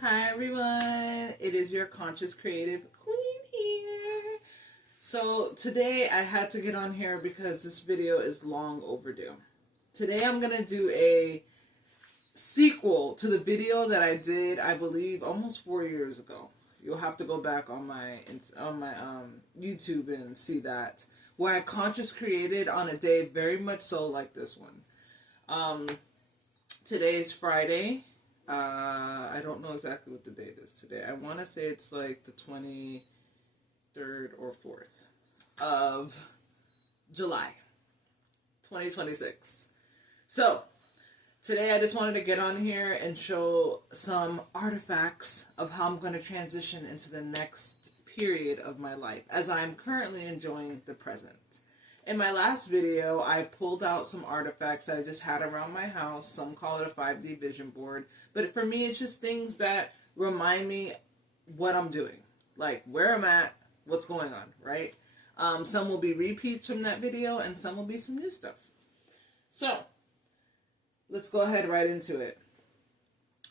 Hi everyone, it is your conscious creative queen here. So today I had to get on here because this video is long overdue. Today I'm going to do a sequel to the video that I did, I believe, almost 4 years ago. You'll have to go back on my YouTube and see that, where I conscious created on a day very much so like this one. Today is Friday. I don't know exactly what the date is today. I want to say it's like the 23rd or 4th of July, 2026. So, today I just wanted to get on here and show some artifacts of how I'm going to transition into the next period of my life, as I'm currently enjoying the present. In my last video, I pulled out some artifacts that I just had around my house. Some call it a 5D vision board. But for me, it's just things that remind me what I'm doing. Like, where I'm at, what's going on, right? Some will be repeats from that video, and some will be some new stuff. So, let's go ahead right into it.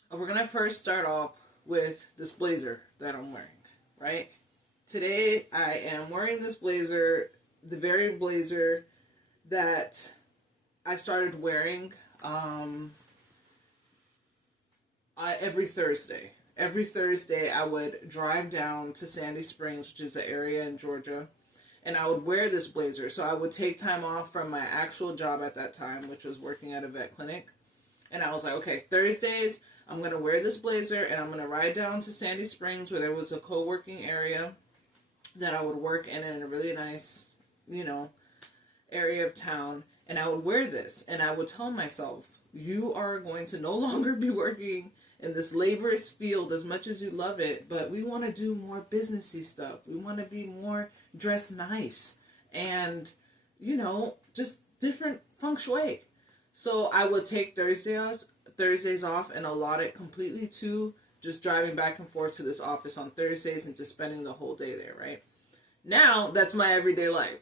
We're going to first start off with this blazer that I'm wearing, right? Today, I am wearing this blazer, the very blazer that I started wearing every Thursday. Every Thursday I would drive down to Sandy Springs, which is an area in Georgia, and I would wear this blazer. So I would take time off from my actual job at that time, which was working at a vet clinic. And I was like, okay, Thursdays, I'm going to wear this blazer and I'm going to ride down to Sandy Springs, where there was a co-working area that I would work in a really nice, area of town, and I would wear this, and I would tell myself, you are going to no longer be working in this laborious field as much as you love it, but we want to do more businessy stuff. We want to be more dressed nice and, just different feng shui. So I would take Thursdays off and allot it completely to just driving back and forth to this office on Thursdays and just spending the whole day there, right? Now, that's my everyday life.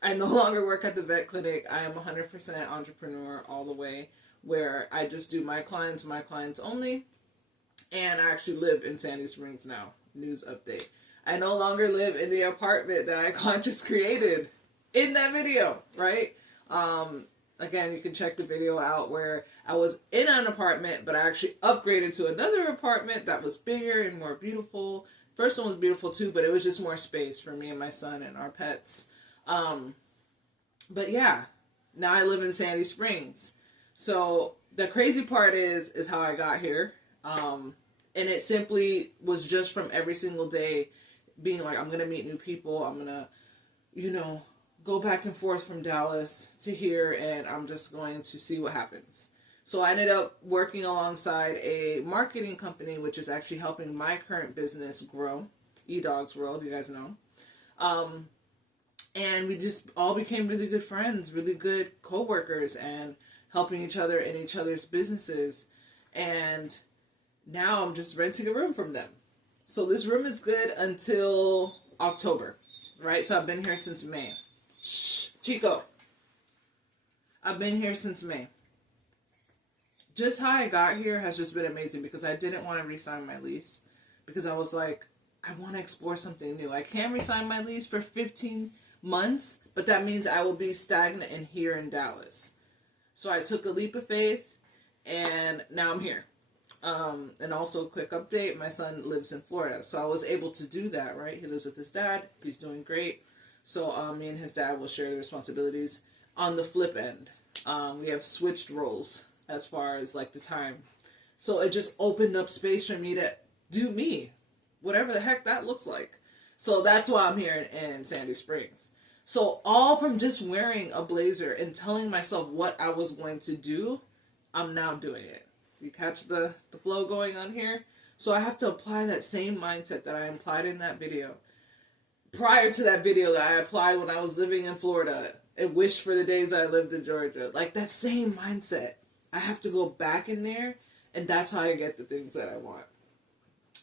I no longer work at the vet clinic. I am 100% entrepreneur all the way, where I just do my clients only, and I actually live in Sandy Springs now. News update. I no longer live in the apartment that I conscious created in that video, right? Again, you can check the video out where I was in an apartment, but I actually upgraded to another apartment that was bigger and more beautiful. First one was beautiful too, but it was just more space for me and my son and our pets. But yeah, now I live in Sandy Springs. So the crazy part is how I got here. And it simply was just from every single day being like, I'm going to meet new people. I'm going to, go back and forth from Dallas to here, and I'm just going to see what happens. So I ended up working alongside a marketing company, which is actually helping my current business grow, eDogs World, you guys know. And we just all became really good friends, really good co-workers, and helping each other in each other's businesses. And now I'm just renting a room from them. So this room is good until October, right? So I've been here since May. Shh, Chico. I've been here since May. Just how I got here has just been amazing, because I didn't want to re-sign my lease, because I was like, I want to explore something new. I can't re-sign my lease for 15 months, but that means I will be stagnant in here in Dallas. So I took a leap of faith, and now I'm here. And also, quick update, my son lives in Florida, so I was able to do that, right? He lives with his dad. He's doing great. So me and his dad will share the responsibilities. On the flip end, we have switched roles as far as like the time. So it just opened up space for me to do me, whatever the heck that looks like. So that's why I'm here in Sandy Springs. So all from just wearing a blazer and telling myself what I was going to do, I'm now doing it. You catch the flow going on here? So I have to apply that same mindset that I applied in that video. Prior to that video that I applied when I was living in Florida and wished for the days I lived in Georgia. Like that same mindset. I have to go back in there, and that's how I get the things that I want.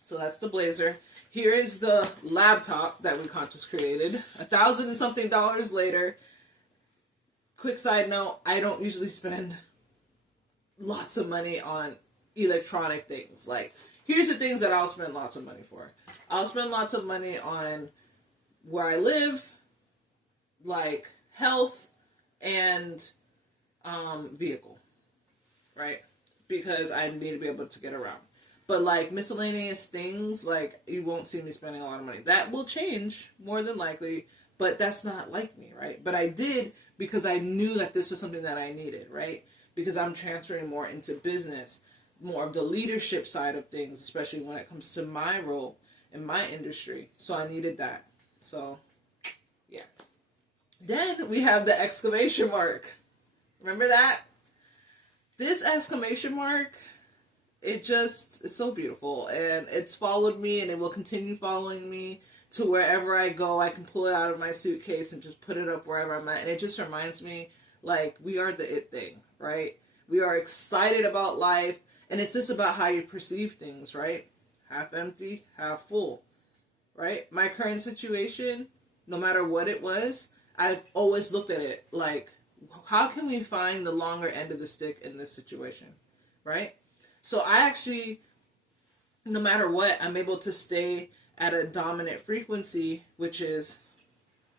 So that's the blazer. Here is the laptop that we conscious created. $1,000 and something later. Quick side note, I don't usually spend lots of money on electronic things. Like, here's the things that I'll spend lots of money for. I'll spend lots of money on where I live, like health and vehicle, right? Because I need to be able to get around. But like miscellaneous things, like you won't see me spending a lot of money. That will change more than likely, but that's not like me, right? But I did because I knew that this was something that I needed, right? Because I'm transferring more into business, more of the leadership side of things, especially when it comes to my role in my industry. So I needed that. So, yeah. Then we have the exclamation mark. Remember that? This exclamation mark, it's so beautiful, and it's followed me, and it will continue following me to wherever I go. I can pull it out of my suitcase and just put it up wherever I'm at, and it just reminds me, like, we are the it thing, right? We are excited about life, and it's just about how you perceive things, right? Half empty, half full, right? My current situation, no matter what it was, I've always looked at it like, how can we find the longer end of the stick in this situation, right? So I actually, no matter what, I'm able to stay at a dominant frequency, which is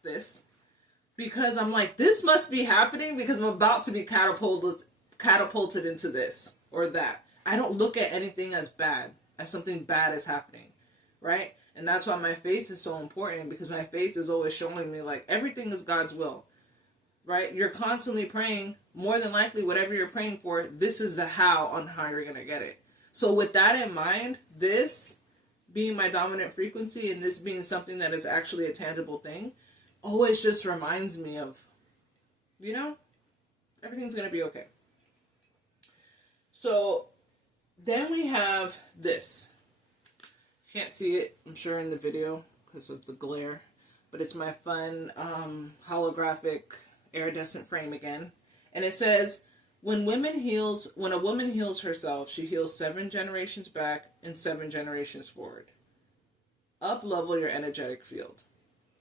this, because I'm like, this must be happening because I'm about to be catapulted into this or that. I don't look at anything as bad, as something bad is happening, right? And that's why my faith is so important, because my faith is always showing me, like, everything is God's will, right? You're constantly praying. More than likely, whatever you're praying for, this is the how on how you're going to get it. So with that in mind, this being my dominant frequency and this being something that is actually a tangible thing, always just reminds me of, everything's going to be okay. So then we have this. Can't see it, I'm sure, in the video because of the glare, but it's my fun holographic iridescent frame again, and it says, when a woman heals herself, she heals 7 generations back and 7 generations forward. Up level your energetic field,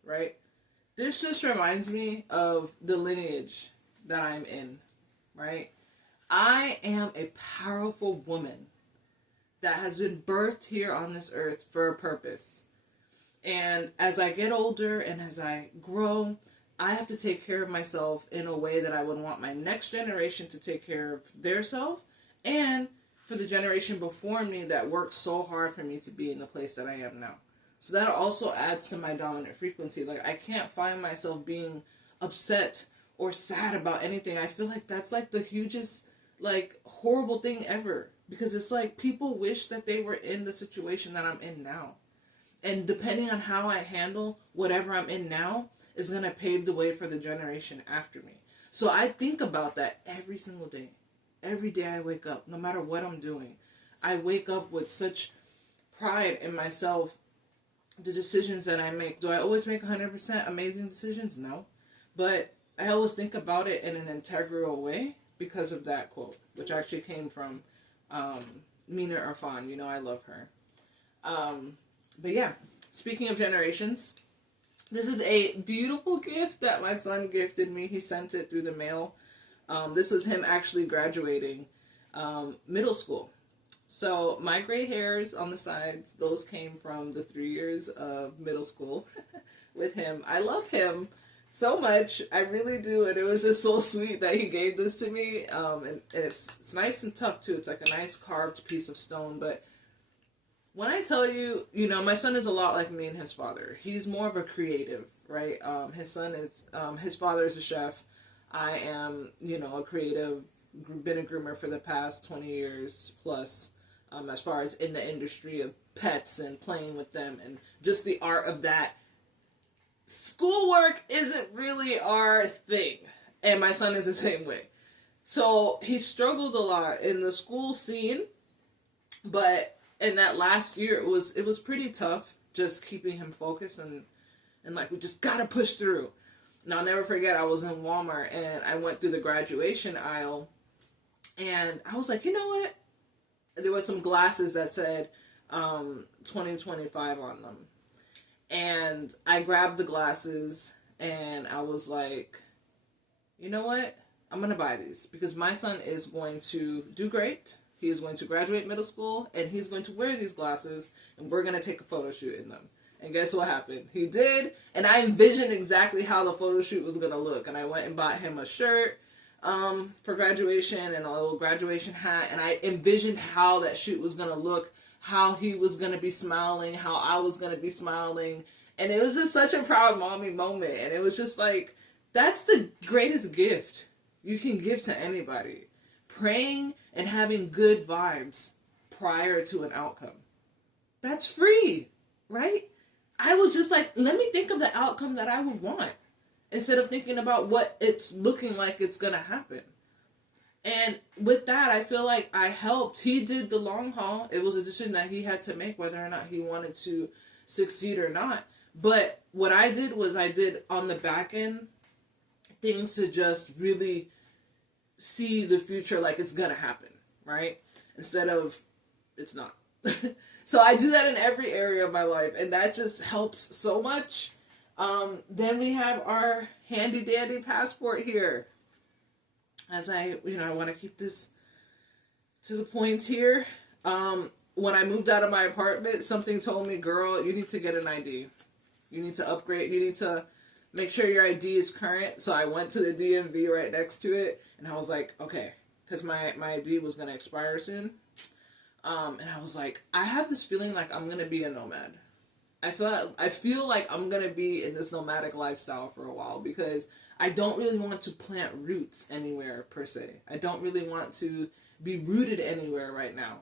right? This just reminds me of the lineage that I'm in, right? I am a powerful woman that has been birthed here on this earth for a purpose. And as I get older and as I grow, I have to take care of myself in a way that I would want my next generation to take care of their self, and for the generation before me that worked so hard for me to be in the place that I am now. So that also adds to my dominant frequency. Like, I can't find myself being upset or sad about anything. I feel like that's like the hugest, like, horrible thing ever. Because it's like people wish that they were in the situation that I'm in now. And depending on how I handle whatever I'm in now is going to pave the way for the generation after me. So I think about that every single day. Every day I wake up, no matter what I'm doing. I wake up with such pride in myself, the decisions that I make. Do I always make 100% amazing decisions? No. But I always think about it in an integral way because of that quote, which actually came from Mina Irfan. I love her. But yeah, speaking of generations, this is a beautiful gift that my son gifted me. He sent it through the mail. This was him actually graduating middle school. So my gray hairs on the sides, those came from the 3 years of middle school with him. I love him so much. I really do. And it was just so sweet that he gave this to me. And it's nice and tough too. It's like a nice carved piece of stone. But when I tell you, my son is a lot like me and his father. He's more of a creative, right? His father is a chef. I am, a creative, been a groomer for the past 20 years plus, as far as in the industry of pets and playing with them and just the art of that. Schoolwork isn't really our thing, and my son is the same way. So he struggled a lot in the school scene, but in that last year it was pretty tough just keeping him focused and like, we just gotta push through. And I'll never forget, I was in Walmart and I went through the graduation aisle and I was like, you know what? There was some glasses that said 2025 on them. And I grabbed the glasses and I was like, you know what? I'm going to buy these because my son is going to do great. He is going to graduate middle school, and he's going to wear these glasses, and we're going to take a photo shoot in them. And guess what happened? He did, and I envisioned exactly how the photo shoot was going to look. And I went and bought him a shirt for graduation and a little graduation hat, and I envisioned how that shoot was going to look, how he was going to be smiling, how I was going to be smiling. And it was just such a proud mommy moment. And it was just like, that's the greatest gift you can give to anybody. Praying and having good vibes prior to an outcome. That's free, right? I was just like, let me think of the outcome that I would want instead of thinking about what it's looking like it's going to happen. And with that, I feel like I helped. He did the long haul. It was a decision that he had to make whether or not he wanted to succeed or not. But what I did was I did on the back end things to just really see the future like it's going to happen, right? Instead of it's not. So I do that in every area of my life, and that just helps so much. Then we have our handy dandy passport here. As I want to keep this to the point here. When I moved out of my apartment, something told me, girl, you need to get an ID. You need to upgrade. You need to make sure your ID is current. So I went to the DMV right next to it, and I was like, okay, because my ID was going to expire soon. And I was like, I have this feeling like I'm going to be a nomad. I feel like I'm going to be in this nomadic lifestyle for a while because I don't really want to plant roots anywhere per se. I don't really want to be rooted anywhere right now.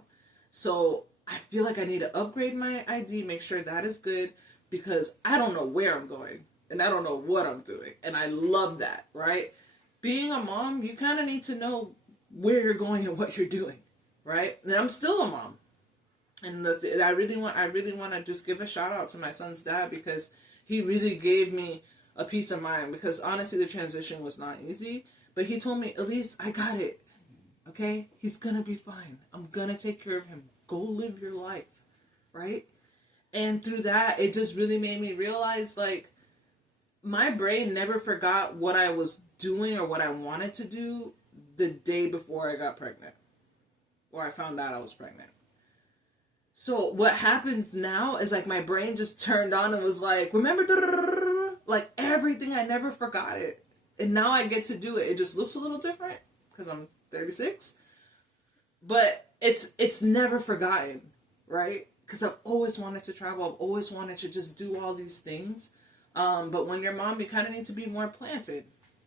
So I feel like I need to upgrade my ID, make sure that is good because I don't know where I'm going and I don't know what I'm doing. And I love that, right? Being a mom, you kind of need to know where you're going and what you're doing, right? And I'm still a mom. And I really want to just give a shout out to my son's dad because he really gave me a peace of mind because honestly the transition was not easy, but he told me, Elise, I got it. Okay? He's gonna be fine. I'm gonna take care of him. Go live your life. Right? And through that, it just really made me realize like my brain never forgot what I was doing or what I wanted to do the day before I got pregnant. Or I found out I was pregnant. So what happens now is like my brain just turned on and was like, remember, like everything, I never forgot it. And now I get to do it. It just looks a little different because I'm 36. But it's never forgotten, right? Because I've always wanted to travel. I've always wanted to just do all these things. But when you're a mom, you kind of need to be more planted.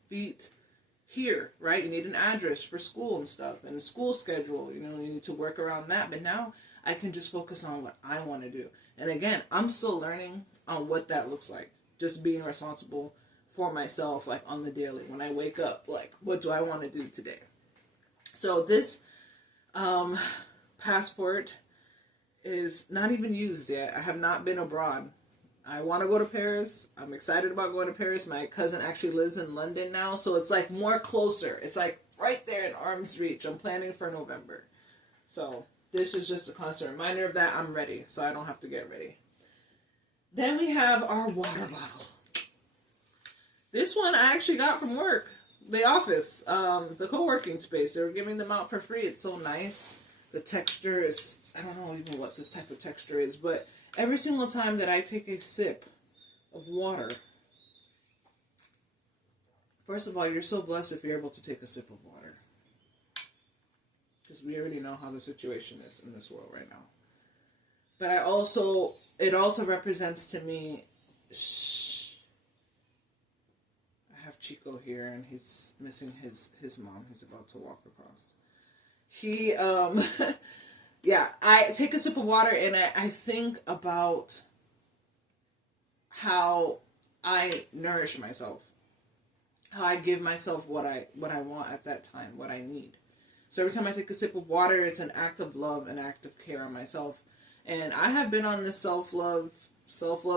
Feet here, right? You need an address for school and stuff. And a school schedule, you need to work around that. But now I can just focus on what I want to do. And again, I'm still learning on what that looks like. Just being responsible for myself, like on the daily. When I wake up, like, what do I want to do today? So this passport is not even used yet. I have not been abroad. I want to go to Paris. I'm excited about going to Paris. My cousin actually lives in London now, so it's like more closer. It's like right there in arm's reach. I'm planning for November. So this is just a constant reminder of that. I'm ready, so I don't have to get ready. Then we have our water bottle. This one I actually got from work. The office, the co-working space. They were giving them out for free. It's so nice. The texture is, I don't know even what this type of texture is, but every single time that I take a sip of water, first of all, you're so blessed if you're able to take a sip of water. Because we already know how the situation is in this world right now. But it also represents to me, I have Chico here and he's missing his mom. He's about to walk across. I take a sip of water and I think about how I nourish myself. How I give myself what I want at that time, what I need. So every time I take a sip of water, it's an act of love, an act of care on myself. And I have been on this self-love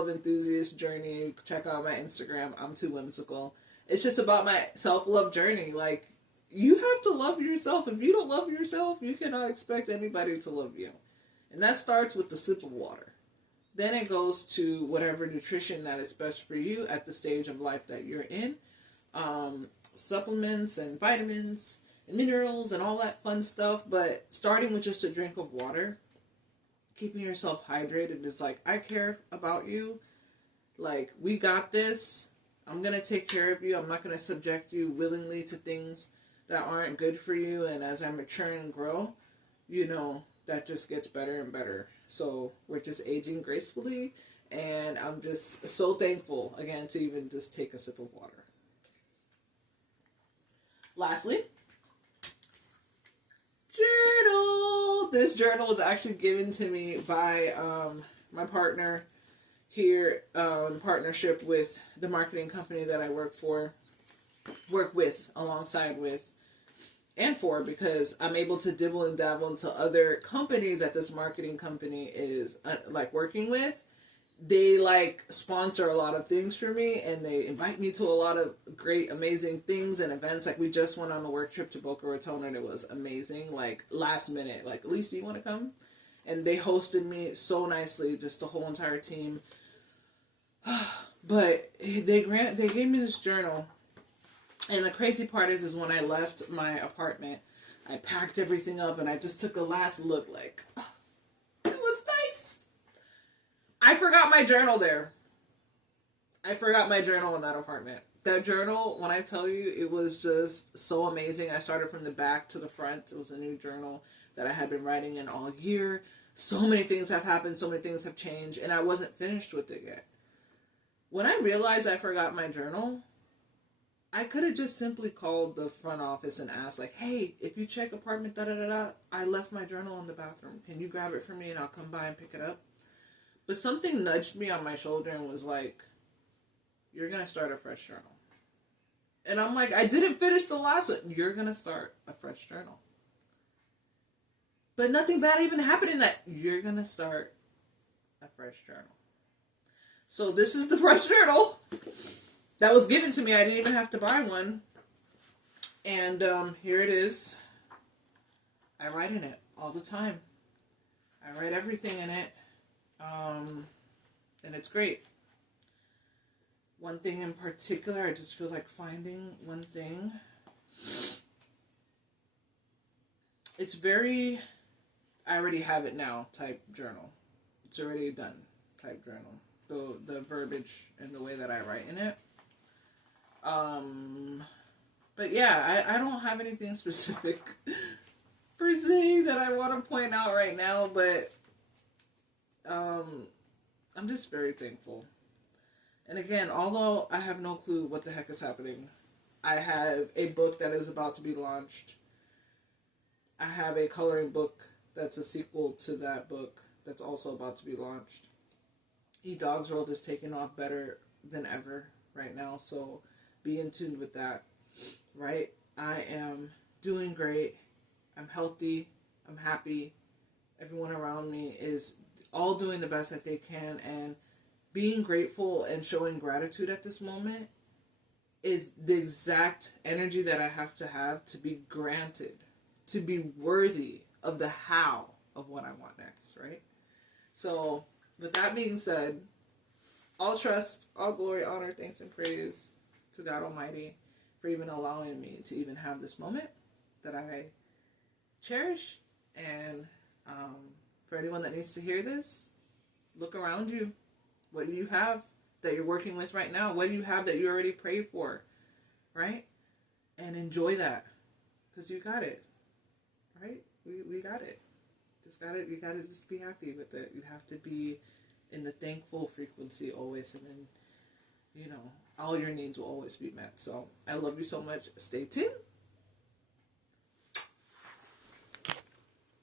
enthusiast journey. Check out my Instagram. I'm too whimsical. It's just about my self-love journey. Like, you have to love yourself. If you don't love yourself, you cannot expect anybody to love you. And that starts with the sip of water. Then it goes to whatever nutrition that is best for you at the stage of life that you're in. Supplements and vitamins. minerals and all that fun stuff. But starting with just a drink of water, keeping yourself hydrated is like, I care about you. Like, we got this. I'm going to take care of you. I'm not going to subject you willingly to things that aren't good for you. And as I mature and grow, that just gets better and better. So we're just aging gracefully. And I'm just so thankful, again, to even just take a sip of water. Lastly, journal. This journal was actually given to me by my partner here in partnership with the marketing company that I work with, alongside with, and for, because I'm able to dibble and dabble into other companies that this marketing company is working with. They sponsor a lot of things for me, and they invite me to a lot of great, amazing things and events. Like, we just went on a work trip to Boca Raton, and it was amazing. Like, last minute, like, Elise, do you want to come? And they hosted me so nicely, just the whole entire team. But they gave me this journal, and the crazy part is when I left my apartment, I packed everything up, and I just took a last look, like, oh, it was nice. I forgot my journal there. I forgot my journal in that apartment. That journal, when I tell you, it was just so amazing. I started from the back to the front. It was a new journal that I had been writing in all year. So many things have happened. So many things have changed. And I wasn't finished with it yet. When I realized I forgot my journal, I could have just simply called the front office and asked, like, hey, if you check apartment da-da-da-da, I left my journal in the bathroom. Can you grab it for me and I'll come by and pick it up? But something nudged me on my shoulder and was like, you're going to start a fresh journal. And I'm like, I didn't finish the last one. You're going to start a fresh journal. But nothing bad even happened in that. You're going to start a fresh journal. So this is the fresh journal that was given to me. I didn't even have to buy one. And here it is. I write in it all the time. I write everything in it. And it's great. One thing in particular, I just feel like finding one thing. It's very, I already have it now type journal. It's already done type journal. The verbiage and the way that I write in it. But yeah, I don't have anything specific per se that I want to point out right now, but I'm just very thankful. And again, although I have no clue what the heck is happening, I have a book that is about to be launched. I have a coloring book that's a sequel to that book that's also about to be launched. eDogs World is taking off better than ever right now, so be in tune with that, right? I am doing great. I'm healthy. I'm happy. Everyone around me is all doing the best that they can, and being grateful and showing gratitude at this moment is the exact energy that I have to be granted, to be worthy of the how of what I want next, right? So, with that being said, all trust, all glory, honor, thanks, and praise to God Almighty for even allowing me to even have this moment that I cherish. And for anyone that needs to hear this, look around you. What do you have that you're working with right now? What do you have that you already prayed for, right? And enjoy that, because you got it, right? We got it. You gotta just be happy with it. You have to be in the thankful frequency always, and then, all your needs will always be met. So I love you so much. Stay tuned.